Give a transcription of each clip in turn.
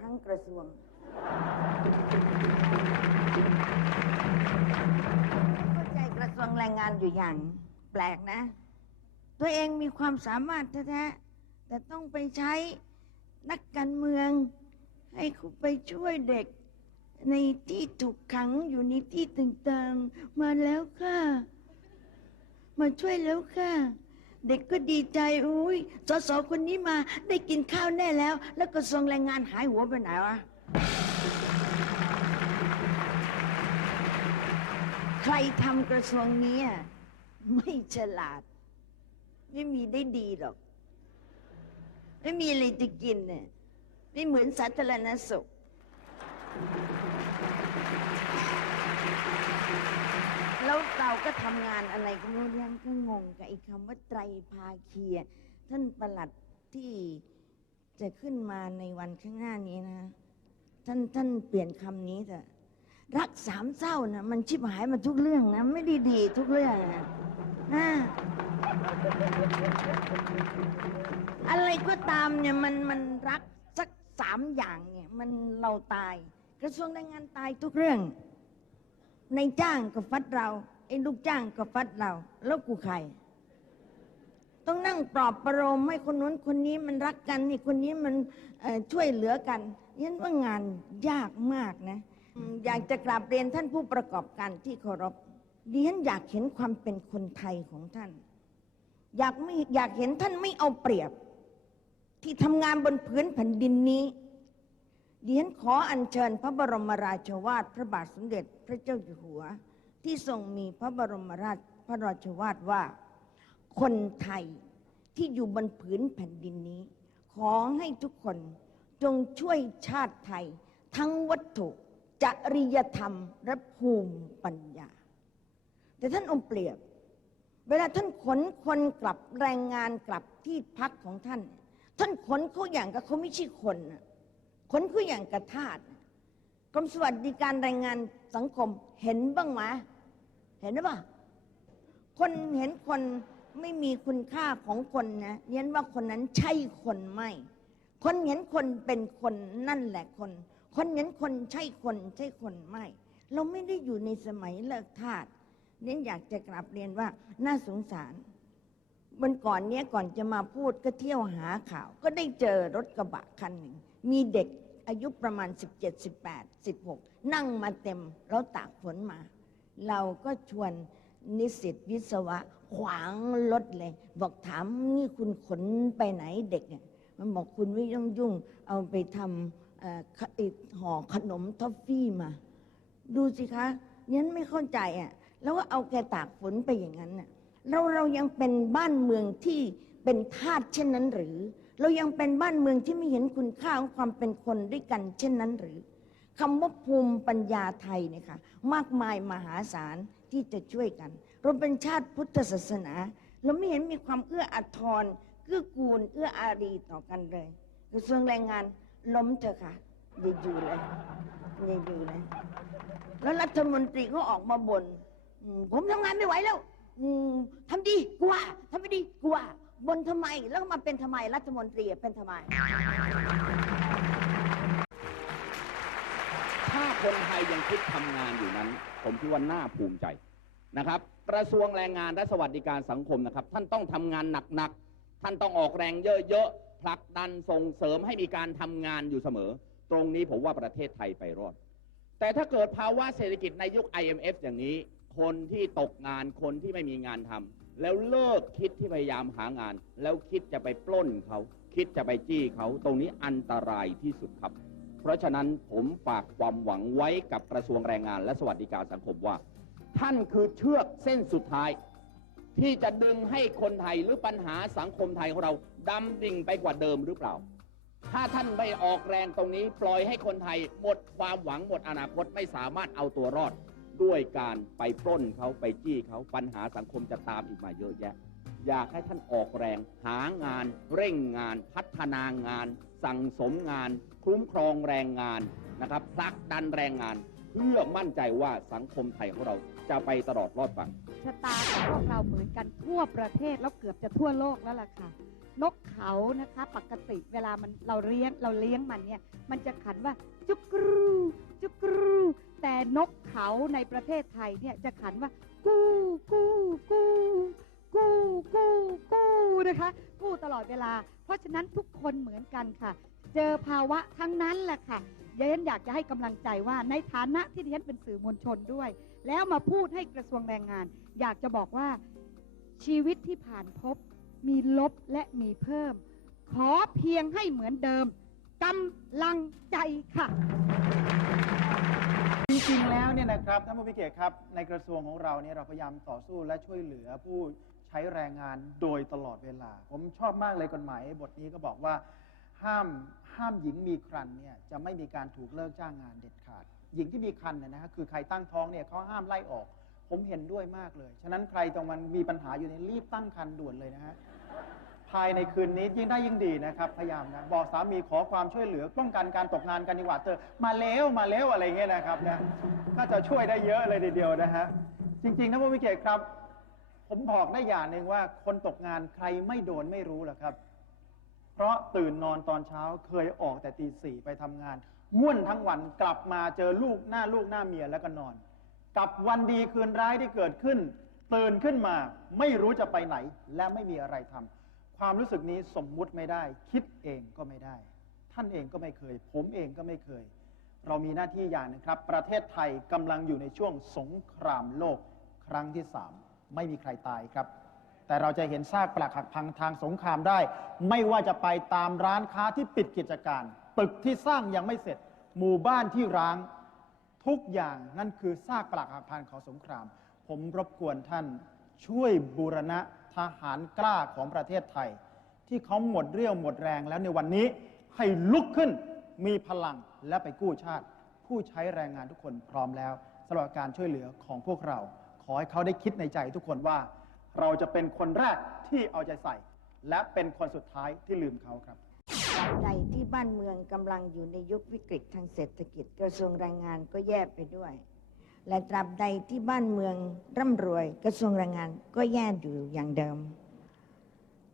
ทั้งกระทรวง เข้าใจกระทรวงแรงงานอยู่อย่างแปลกนะ ตัวเองมีความสามารถแท้ๆแต่ต้องไปใช้นักการเมือง ให้เขาไปช่วยเด็ก ในที่ถูกขังอยู่ในที่ต่างๆ มาแล้วค่ะ มาช่วยแล้วค่ะ เด็กก็ดีใจอุ้ยสสคนนี้มาได้กินข้าวแน่แล้ว แล้วกระทรวงแรงงานหายหัวไปไหนวะใครทำกระทรวงนี้อะไม่ฉลาด ไม่มีได้ดีหรอก ไม่มีอะไรจะกินเนี่ยไม่เหมือนสาธารณสุข เราก็ทำงานอะไรก็ไม่รู้เรื่องก็งงกับไอ้คำว่าไตรภาคีอะท่านประหลัดที่จะขึ้นมาในวันข้างหน้านี้นะ ท่านท่านเปลี่ยนคำนี้เถอะรักสามเศร้านะมันชิบหายมาทุกเรื่องนะไม่ด้ดีทุกเรื่องนะนะอะไรก็ตามเนี่ยมันมันรักสักสามอย่างเนี่ยมันเราตาย กระทรวงแรงงานตายทุกเรื่อง ในจ้างก็ฟัดเรา ไอ้ลูกจ้างก็ฟัดเรา แล้วกูใคร ต้องนั่งปลอบประโลมให้คนนู้นคนนี้มันรักกันนี่คนนี้มันช่วยเหลือกันยันว่างานยากมากนะอืมอยากจะกราบเรียนท่านผู้ประกอบการที่เคารพดิฉันอยากเห็นความเป็นคนไทยของท่าน อยากไม่อยากเห็นท่านไม่เอาเปรียบ ที่ทำงานบนพื้นแผ่นดินนี้ดิฉันขออัญเชิญพระบรมราชวาทพระบาทสมเด็จพระเจ้าอยู่หัว ที่ทรงมีพระบรมราชพระราชวาทว่า คนไทยที่อยู่บนผืนแผ่นดินนี้ ขอให้ทุกคนจงช่วยชาติไทย ทั้งวัตถุจริยธรรมและภูมิปัญญา แต่ท่านองเปรียบ เวลาท่านขนคนกลับแรงงานกลับที่พักของท่าน ท่านขนเขาอย่างกับเขาไม่ใช่คนน่ะขนเขาอย่างกับทาสกรมสวัสดิการแรงงานสังคมเห็นบ้างไหม เห็นหรือเปล่าคนเห็นคนไม่มีคุณค่าของคนนะเน้นว่าคนนั้นใช่คนไม่ คนเห็นคนเป็นคนนั่นแหละคน คนเห็นคนใช่คนใช่คนไม่ เราไม่ได้อยู่ในสมัยเลิกทาสเน้นอยากจะกลับเรียนว่าน่าสงสารวันก่อนเนี้ยก่อนจะมาพูดก็เที่ยวหาข่าว ก็ได้เจอรถกระบะคันหนึ่ง มีเด็กอายุประมาณ 17 18 16 นั่งมาเต็มแล้วตากฝนมา เราก็ชวนนิสิตวิศวะ ขวางรถเลย บอกถามนี่คุณขนไปไหนเด็กเนี่ยมันบอกคุณไม่ต้องยุ่ง เอาไปทำขไอ้ห่อขนมทอฟฟี่มา ดูสิคะยันไม่เข้าใจอะแล้วก็เอาแกตากฝนไปอย่างนั้นน่ะเราเรายังเป็นบ้านเมืองที่เป็นทาสเช่นนั้นหรือ เรายังเป็นบ้านเมืองที่ไม่เห็นคุณค่าของความเป็นคนด้วยกันเช่นนั้นหรือ คำว่าภูมิปัญญาไทยเนี่ยค่ะมากมายมหาศาลที่จะช่วยกันเราเป็นชาติพุทธศาสนา เราไม่เห็นมีความเอื้ออาทรเกื้อกูลเอื้ออารีต่อกันเลยกระทรวงแรงงานล้มเถอะค่ะอย่าอยู่เลยอย่าอยู่เลยแล้วรัฐมนตรีก็ออกมาบน่นผมทำงานไม่ไหวแล้วอืมทำดีกว่าทำไม่ดีกว่าบนทำไมแล้วก็มาเป็นทำไมรัฐมนตรีเป็นทำไม ถ้าคนไทยยังคิดทำงานอยู่นั้น ผมคิดว่าน่าภูมิใจนะครับ กระทรวงแรงงานและสวัสดิการสังคมนะครับ ท่านต้องทำงานหนักๆ ท่านต้องออกแรงเยอะๆผลักดันส่งเสริมให้มีการทำงานอยู่เสมอ ตรงนี้ผมว่าประเทศไทยไปรอด แต่ถ้าเกิดภาวะเศรษฐกิจในยุค IMF อย่างนี้ คนที่ตกงานคนที่ไม่มีงานทำแล้วเลิกคิดที่พยายามหางาน แล้วคิดจะไปปล้นเขา คิดจะไปจี้เขา ตรงนี้อันตรายที่สุดครับ ราะฉะนั้นผมฝากความหวังไว้กับกระทรวงแรงงานและสวัสดิการสังคมว่า ท่านคือเชือกเส้นสุดท้าย ที่จะดึงให้คนไทยหรือปัญหาสังคมไทยของเราดำดิ่งไปกว่าเดิมหรือเปล่า ถ้าท่านไม่ออกแรงตรงนี้ปล่อยให้คนไทยหมดความหวังหมดอนาคตไม่สามารถเอาตัวรอด ด้วยการไปปล้นเขาไปจี้เขาปัญหาสังคมจะตามอีกมาเยอะแยะอยากให้ท่านออกแรงหางาน เร่งงาน พัฒนางาน สั่งสมงาน คุ้มครองแรงงานนะครับผลักดันแรงงาน เพื่อมั่นใจว่าสังคมไทยของเราจะไปตลอดรอดฝั่งชะตาของพวกเราเหมือนกันทั่วประเทศแล้วเกือบจะทั่วโลกแล้วล่ะค่ะ นกเขานะคะ ปกติเวลามันเราเลี้ยงเราเลี้ยงมันเนี่ย มันจะขันว่าจุกรูจุกรูแต่นกเขาในประเทศไทยเนี่ยจะขันว่า กู้กู้กู้กู้กู้กู้นะคะ กู้ตลอดเวลา เพราะฉะนั้นทุกคนเหมือนกันค่ะ เจอภาวะทั้งนั้นแหละค่ะเยนอยากจะให้กำลังใจว่าในฐานะที่ดิฉันเป็นสื่อมวลชนด้วย แล้วมาพูดให้กระทรวงแรงงาน อยากจะบอกว่าชีวิตที่ผ่านพบ มีลบและมีเพิ่ม ขอเพียงให้เหมือนเดิมกำลังใจค่ะจริงๆแล้วเนี่ยนะครับท่านผู้พิเกียรติครับ ในกระทรวงของเราเนี่ยเราพยายามต่อสู้และช่วยเหลือผู้ใช้แรงงานโดยตลอดเวลา ผมชอบมากเลยกฎหมายบทนี้ก็บอกว่า ห้ามห้ามหญิงมีครรภ์เนี่ยจะไม่มีการถูกเลิกจ้างงานเด็ดขาด หญิงที่มีครรภ์เนี่ยนะฮะคือใครตั้งท้องเนี่ยเขาห้ามไล่ออก ผมเห็นด้วยมากเลย ฉะนั้นใครตรงมันมีปัญหาอยู่ในยรีบตั้งครรภ์ด่วนเลยนะฮะภายในคืนนี้ยิ่งได้ยิ่งดีนะครับ พยายามนะบอกสามีขอความช่วยเหลือป้องกันการตกงานกันดีกว่าเธอมาแล้วมาแล้วอะไรเงี้ยนะครับนะน่าจะช่วยได้เยอะเลยทีเดียวนะฮะจริงๆท่านผู้พิเกตครับ ผมบอกได้อย่างหนึ่งว่าคนตกงานใครไม่โดนไม่รู้หรอกครับ เพราะตื่นนอนตอนเช้าเคยออกแต่ตีสี่ไปทำงานง่วนทั้งวันกลับมาเจอลูกหน้าลูกหน้าเมียแล้วก็นอน กับวันดีคืนร้ายที่เกิดขึ้น ตื่นขึ้นมาไม่รู้จะไปไหนและไม่มีอะไรทำความรู้สึกนี้สมมุติไม่ได้ คิดเองก็ไม่ได้ ท่านเองก็ไม่เคย ผมเองก็ไม่เคย เรามีหน้าที่อย่างหนึงครับ ประเทศไทยกำลังอยู่ในช่วงสงครามโลกครั้งที่สามไม่มีใครตายครับ แต่เราจะเห็นซากปลักหักพังทางสงครามได้ ไม่ว่าจะไปตามร้านค้าที่ปิดกิจการ ตึกที่สร้างยังไม่เสร็จ หมู่บ้านที่ร้าง ทุกอย่างนั่นคือซากปลักหักพังของสงคราม ผมรบกวนท่านช่วยบูรณะทหารกล้าของประเทศไทย ที่เขาหมดเรี่ยวหมดแรงแล้วในวันนี้ให้ลุกขึ้นมีพลังและไปกู้ชาติ ผู้ใช้แรงงานทุกคนพร้อมแล้วสำหรับการช่วยเหลือของพวกเรา ขอให้เขาได้คิดในใจทุกคนว่า เราจะเป็นคนแรกที่เอาใจใส่ และเป็นคนสุดท้ายที่ลืมเขาครับใดที่บ้านเมืองกำลังอยู่ในยุควิกฤตทางเศรษฐกิจกระทรวงแรงงานก็แย่ไปด้วย และตราบใดที่บ้านเมืองร่ำรวย กระทรวงแรงงานก็แย่อยู่อย่างเดิม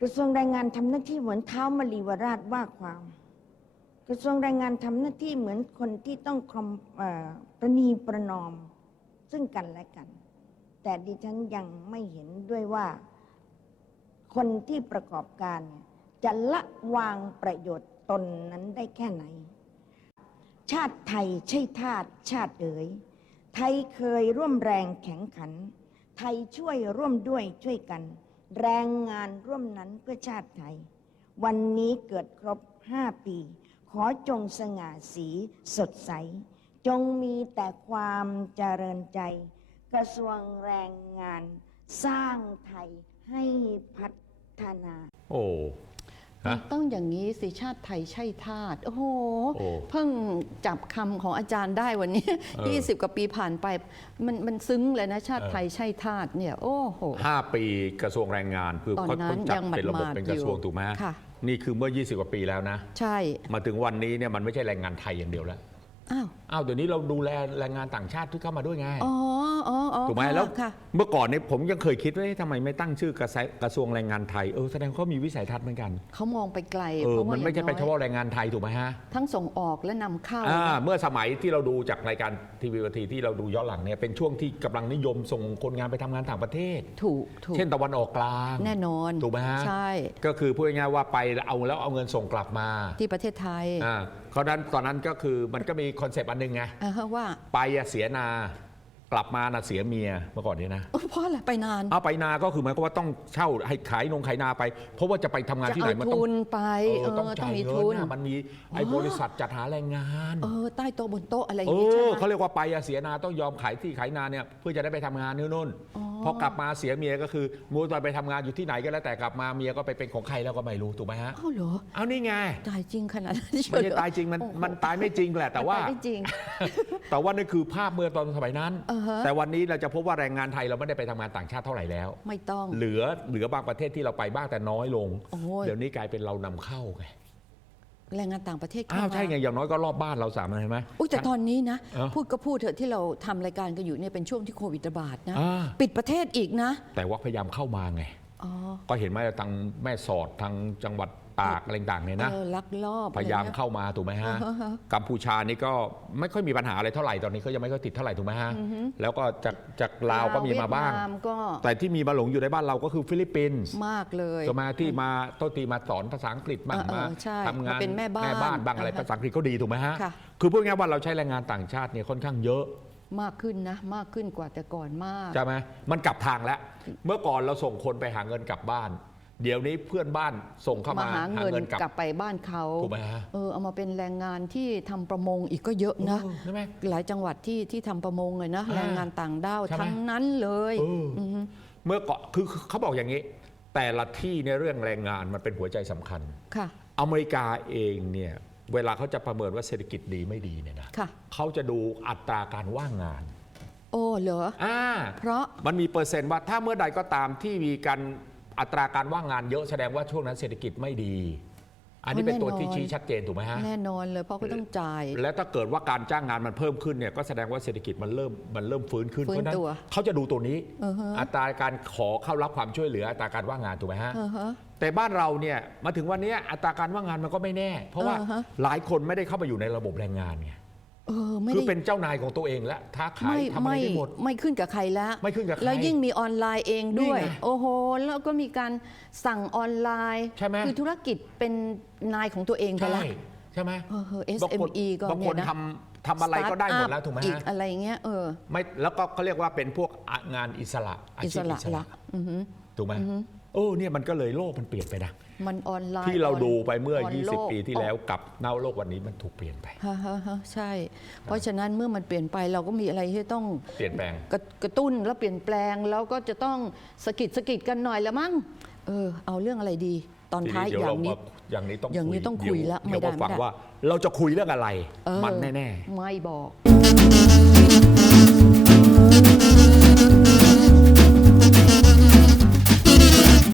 กระทรวงแรงงานทำหน้าที่เหมือนเท้ามลีวราชว่าความ กระทรวงแรงงานทำหน้าที่เหมือนคนที่ต้องคอมอประนีประนอมซึ่งกันและกัน แต่ดิฉันยังไม่เห็นด้วยว่า คนที่ประกอบการจะละวางประโยชน์ตนนั้นได้แค่ไหน ชาติไทยใช่ทาสชาติเอ๋ยไทยเคยร่วมแรงแข็งขัน ไทยช่วยร่วมด้วยช่วยกัน แรงงานร่วมนั้นเพื่อชาติไทย วันนี้เกิดครบห้าปี ขอจงสง่าสีสดใส จงมีแต่ความเจริญใจ กระทรวงแรงงานสร้างไทยให้พัฒนา โอ้ฮะ ต้องอย่างนี้สิชาติไทยใช่ทาสโอ้โห โอ้เพิ่งจับคำของอาจารย์ได้วันนี้ เออ20 กว่าปีผ่านไป มันมันซึ้งเลยนะชาติเออ ไทยใช่ทาสเนี่ยโอ้โห ห้าปีกระทรวงแรงงานคือตอนเขานั้นเพิ่งจัดยังเป็นระบบหมาดๆเป็นกระทรวงอยู่ถูกไหมค่ะ นี่คือเมื่อ 20 กว่าปีแล้วนะ ใช่ มาถึงวันนี้เนี่ยมันไม่ใช่แรงงานไทยอย่างเดียวแล้ว อ้าวอ้าวเดี๋ยวนี้เราดูแลแรงงานต่างชาติที่เข้ามาด้วยไงอ๋ออ๋ออ๋อถูกไหมค่ะแล้วค่ะ เมื่อก่อนเนี่ยผมยังเคยคิดว่าเอ๊ะทำไมไม่ตั้งชื่อกระแสกระทรวงแรงงานไทยเออแสดงเขามีวิสัยทัศน์เหมือนกันเขามองไปไกลเออพราะว่ามันไม่ใช่อย่างเป็นเฉอยพาะแรงงานไทยถูกไหมฮะ ทั้งส่งออกและนำเข้า อ่านะเมื่อสมัยที่เราดูจากรายการทีวีทีที่เราดูย้อนหลังเนี่ยเป็นช่วงที่กำลังนิยมส่งคนงานไปทำงานต่างประเทศ ถูกถูกเช่นตะวันออกกลาง แน่นอนถูกไหมฮะ ใช่ ก็คือพูดง่ายๆว่าไปเอาแล้วเอาเงินส่งกลับมาที่ประเทศไทย อ่าเพราะนั้นตอนนั้นก็คือมันก็มีคอนเซปต์อันหนึงไง อ่าฮะว่า ไปอะเสียนา กลับมาน่ะเสียเมียเมื่อก่อนนี้นะเอ้อเพราะอะไรไปนาน เอาไปนาก็คือหมายความว่าต้องเช่าให้ขายนงขายนาไป เพราะว่าจะไปทำงานจะที่ไหเอานมัต้อทุงนไปเออต้องต้อจ่างยมีเงิทุนน น่ะมันมีไอ้อ๋อ บริษัทจัดหาแรงงานเออใต้โต๊ะบนโต๊ะอะไรอย่าเองงี้ใช่อไหม เขาเรียกว่าไปอะเสียนาต้องยอมขายที่ขายนาเนี่ยเพื่อจะได้ไปทำงานนู่นนู่นอ๋อ พอกลับมาเสียเมียก็คือมูตอนไปทำงานอยู่ที่ไหนก็แล้วแต่กลับมาเมียก็ไปเป็นของใครแล้วก็ไม่รู้ถูกไหมฮะอ้าวเหรอเอานี่ไงตายจริงขนาดนั้นเชีวไม่เหใช่รอตายจริงมันโอ้โหมันตายไม่จริงแหละแต่ว่านไม่จริง แต่ว่านี่คือภาพเมื่อตอนสมัยนั้นอ่าฮะแต่วันนี้เราจะพบว่าแรงงานไทยเราไม่ได้ไปทำงานต่างชาติเท่าไหร่แล้ว ไม่ต้อง เหลือเหลือบางประเทศที่เราไปบ้างแต่น้อยลง โอ้ย เดี๋ยวนี้กลายเป็นเรานำเข้าไงแรงงานต่างประเทศเข้าอ้าวมาใช่ไงอย่างน้อยก็รอบบ้านเราสามเห็นไหม อุ้ยแต่ตอนนี้นะ เอ้าพูดก็พูดเถอะที่เราทำรายการกันอยู่เนี่ยเป็นช่วงที่โควิดระบาดนะ อ่า ปิดประเทศอีกนะแต่ว่าพยายามเข้ามาไง อ๋อ ก็เห็นไหมทางแม่สอดทางจังหวัด ตากอะไรต่างๆเนี่ยนะเออลักลอบพยายามอะไรนะเข้ามาถูกไหมฮะอ่าฮะกัมพูชานี่ก็ไม่ค่อยมีปัญหาอะไรเท่าไหร่ตอนนี้เขายังไม่ค่อยติดเท่าไหร่ถูกไหมฮะแล้วก็จากจากลาวก็มีมาบ้างเวียดนามก็แต่ที่มีมาหลงอยู่ในบ้านเราก็คือฟิลิปปินส์มากเลยจะมาที่มาโทษทีมาสอนภาษาอังกฤษบ้างเออเออมาใช่ทำงานมาเป็นแม่บ้านแม่บ้านบ้างอะไรอ่าฮะภาษาอังกฤษเขาดีถูกไหมฮะค่ะคือพูดง่ายๆว่าเราใช้แรงงานต่างชาติเนี่ยค่อนข้างเยอะมากขึ้นนะ มากขึ้นกว่าแต่ก่อนมาก ใช่ไหมมันกลับทางแล้ว เมื่อก่อนเราส่งคนไปหาเงินกลับบ้าน เดี๋ยวนี้เพื่อนบ้านส่งเข้ามาหาเงินกลับกลับไปบ้านเขาถูกไหมฮะ เออเอามาเป็นแรงงานที่ทำประมงอีกก็เยอะนะเออใช่ไหมหลายจังหวัดที่ที่ทำประมงเลยนะอ่าแรงงานต่างด้าวใช่ไหม ทั้งนั้นเลยเออออฮึ เมื่อก่อนคือคือเขาบอกอย่างนี้ แต่ละที่ในยเรื่องแรงงานมันเป็นหัวใจสำคัญ ค่ะ อเมริกาเองเนี่ยเวลาเขาจะประเมินว่าเศรษฐกิจดีไม่ดีเนี่ยนะค่ะ เขาจะดูอัตราการว่างงานโอ้เหรอ อ่าเพราะ มันมีเปอร์เซ็นต์ว่าถ้าเมื่อใดก็ตามที่มีการ อัตราการว่างงานเยอะแสดงว่าช่วงนั้นเศรษฐกิจไม่ดี อันนี้เป็นตัวที่ชี้ชัดเจนถูกไหมฮะ แน่นอนเลยเพราะก็ต้องจ่าย และถ้าเกิดว่าการจ้างงานมันเพิ่มขึ้นเนี่ยก็แสดงว่าเศรษฐกิจมันเริ่มมันเริ่มฟื้นขึ้นฟื้นเพราะฉะนั้นตัวเขาจะดูตัวนี้ อือฮะ อัตราการขอเข้ารับความช่วยเหลืออัตราการว่างงานถูกไหมฮะ อ่าฮะ แต่บ้านเราเนี่ยมาถึงวันนี้อัตราการว่างงานมันก็ไม่แน่ เพราะว่าอ่าฮะ หลายคนไม่ได้เข้าไปอยู่ในระบบแรงงานไง เออไม่คือได้เป็นเจ้านายของตัวเองและท้าขายไม่ทำอะไรไม่ได้หมด ไม่ขึ้นกับใครแล้วไม่ขึ้นกับใครแล้วยิ่งมีออนไลน์เองด้วย นี่ไงโอ้โห แล้วก็มีการสั่งออนไลน์ใช่ไหม คือธุรกิจเป็นนายของตัวเองไปใช่แล้วใช่ไหมเออเออบางคน SME ก็บางเนี่คยนนะ ทำทำอะไรก็ได้หมดแล้วถูกไหมอีกฮะอะไรเงี้ยเออ ไม่แล้วก็เขาเรียกว่าเป็นพวกอะงานอิสระอาอิชีสพระอิสละระอือหือ ถูกไหม โอ้เนี่ยมันก็เลยโลกมันเปลี่ยนไปนะมันออนไลน์ที่เราออนดูไปเมื่อ นโลก20 ปีที่แล้วกับนาวโลกวันนี้มันถูกเปลี่ยนไป ฮะฮะฮะใช่ เพราะฉะนั้นเมื่อมันเปลี่ยนไปเราก็มีอะไรที่ต้องเปลี่ยนแปลง กระกระตุ้นแล้วเปลี่ยนแปลงแล้วก็จะต้องสะกิดสะกิดกันหน่อยละมั้งเออเอาเรื่องอะไรดี ตอนทีท้ายนี้เดี๋ยวอย่าเรางนี้มาอย่างนี้ต้องอย่างนี้ต้องคุยละเดี๋ยวไม่ได้มาฟังไม่ได้ ว่าเราจะคุยเรื่องอะไร เออมันแน่ไม่บอก